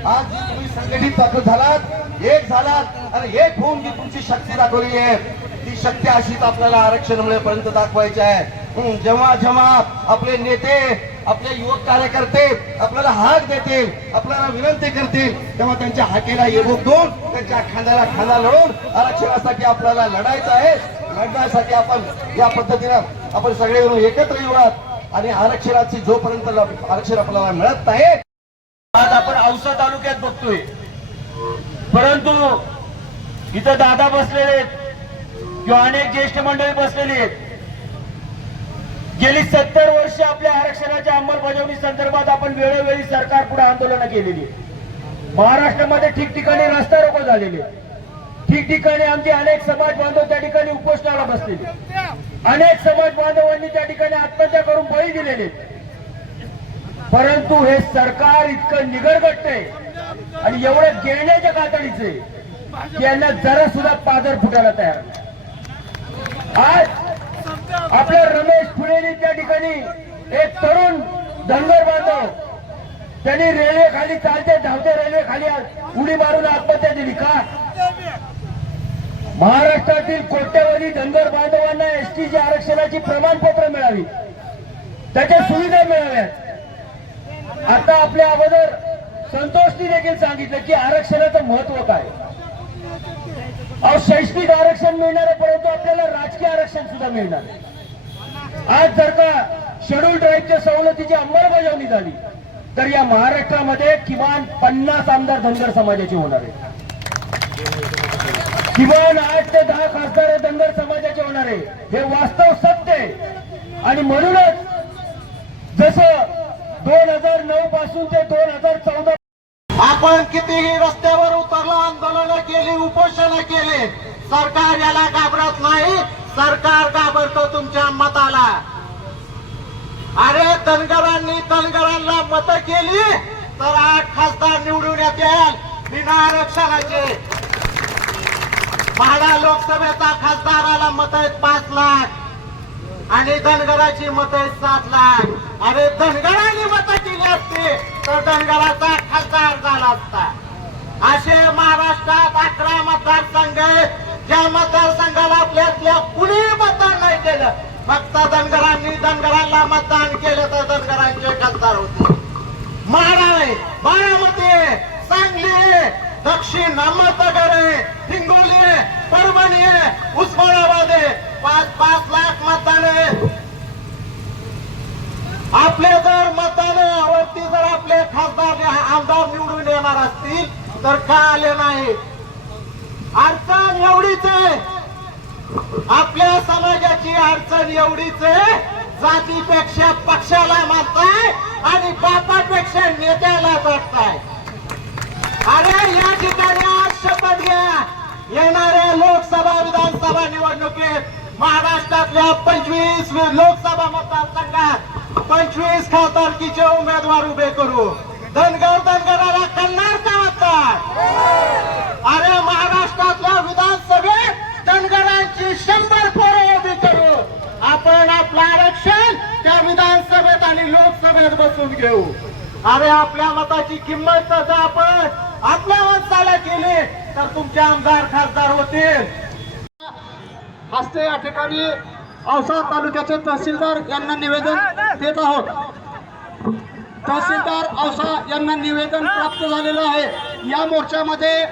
आज जी तुम्ही संघटित झालात, एक झालात आणि एक होऊन जी तुमची शक्ती दाखवली आहे, ती शक्ती अशीच आपल्याला आरक्षण मिळेपर्यंत दाखवायची आहे. जेव्हा जेव्हा आपले नेते, आपले युवक कार्यकर्ते आपल्याला हाक देतील, आपल्याला विनंती करतील, तेव्हा त्यांच्या हाकेला येबूक देऊन त्यांच्या खांद्याला खांदा लावून आरक्षणासाठी आपल्याला लढायचं आहे. लढण्यासाठी आपण या पद्धतीनं आपण सगळे एकत्र येऊयात आणि आरक्षणाची जोपर्यंत आरक्षण आपल्याला मिळत नाही. आज आपण औसा तालुक्यात बघतोय, परंतु इथं दादा बसलेले आहेत किंवा अनेक ज्येष्ठ मंडळी बसलेली आहेत. गेली 70 वर्ष आपल्या आरक्षणाच्या अंमलबजावणी संदर्भात आपण वेळोवेळी सरकार पुढे आंदोलनं केलेली. महाराष्ट्रामध्ये ठिकठिकाणी रस्ता रोको झालेले, ठिकठिकाणी आमचे अनेक समाज बांधव त्या ठिकाणी उपोषणाला बसलेले, अनेक समाज बांधवांनी त्या ठिकाणी आत्महत्या करून बळी दिलेले. परंतु हे सरकार इतकं निगरगट्ट आहे आणि एवढं गिळण्याच्या कातडीचे की यांना जरा सुद्धा पादर फुटायला तयार नाही. आज आपल्या रमेश फुलेनी त्या ठिकाणी एक तरुण धनगर बांधव त्यांनी रेल्वे खाली चालते धावते रेल्वे खाली उडी मारून आत्महत्या दिली. का? महाराष्ट्रातील कोट्यवधी धनगर बांधवांना एसटीची आरक्षणाची प्रमाणपत्र मिळावी, त्याच्या सुविधा मिळाव्यात. आता आपल्या अगोदर संतोषनी देखील सांगितलं की आरक्षणाचं महत्व काय. शैक्षणिक आरक्षण मिळणार आहे, परंतु आपल्याला राजकीय आरक्षण सुद्धा मिळणार आहे. आज जर का शेड्यूल ट्राईबच्या सवलतीची अंमलबजावणी झाली तर या महाराष्ट्रामध्ये किमान 50 आमदार धनगर समाजाचे होणार आहे. किमान 8 ते 10 खासदार धनगर समाजाचे होणार आहे. हे वास्तव सत्य आहे. आणि म्हणूनच जसं 2009 पासून ते 2014 आपण कितीही रस्त्यावर उतरलो, आंदोलनं केली, उपोषणं केले, सरकार याला घाबरत नाही. सरकार घाबरतो तुमच्या मताला. अरे धनगरांना मतं केली तर 8 खासदार निवडून येतील बिना आरक्षणाचे. म्हाडा लोकसभेचा खासदाराला मतं आहेत 5 लाख आणि धनगराची मतं आहेत 7 लाख. अरे धनगरांनी मतं केली असती तर धनगराचा खासदार झाला असता. असे महाराष्ट्रात 11 मतदारसंघ आहेत. ज्या मतदारसंघाला आपल्यातल्या कुणी मतदान नाही केलं, फक्त धनगरांना मतदान केलं तर धनगरांचे खासदार होते. म्हाडा आहे, बारामती आहे, सांगली आहे, दक्षिण अहमदनगर आहे, हिंगोली आहे, परभणी आहे, उस्मानाबाद आहे. 5-5 लाख मतदान आहे. आपले जर मतदानावरती जर आपले खासदार आमदार निवडून येणार असतील तर का आले नाही? अडचण एवढीच आहे, आपल्या समाजाची अडचण एवढीच आहे. जातीपेक्षा पक्षाला मानताय आणि बापापेक्षा नेत्याला वाटताय. अरे या ठिकाणी आज शपथ घ्या, येणाऱ्या लोकसभा विधानसभा निवडणुकीत महाराष्ट्रातल्या 25 लोकसभा मतदारसंघात 25 खासदारकीचे उमेदवार उभे करू. धनगराला करणार का मतदार? अरे महाराष्ट्रातल्या विधानसभेत धनगरांची 100 पोरं उभी करू. आपण आपलं आरक्षण त्या विधानसभेत आणि लोकसभेत बसून घेऊ. अरे आपल्या मताची किंमत जर आपण आपल्या वंशाला केली तर तुमचे आमदार खासदार होतील. हस्ते या ठिकाणी औसा तालुक्याचे तहसीलदार यांना निवेदन देत आहोत. तहसीलदार औसा यांना निवेदन प्राप्त झालेलं आहे. या मोर्चामध्ये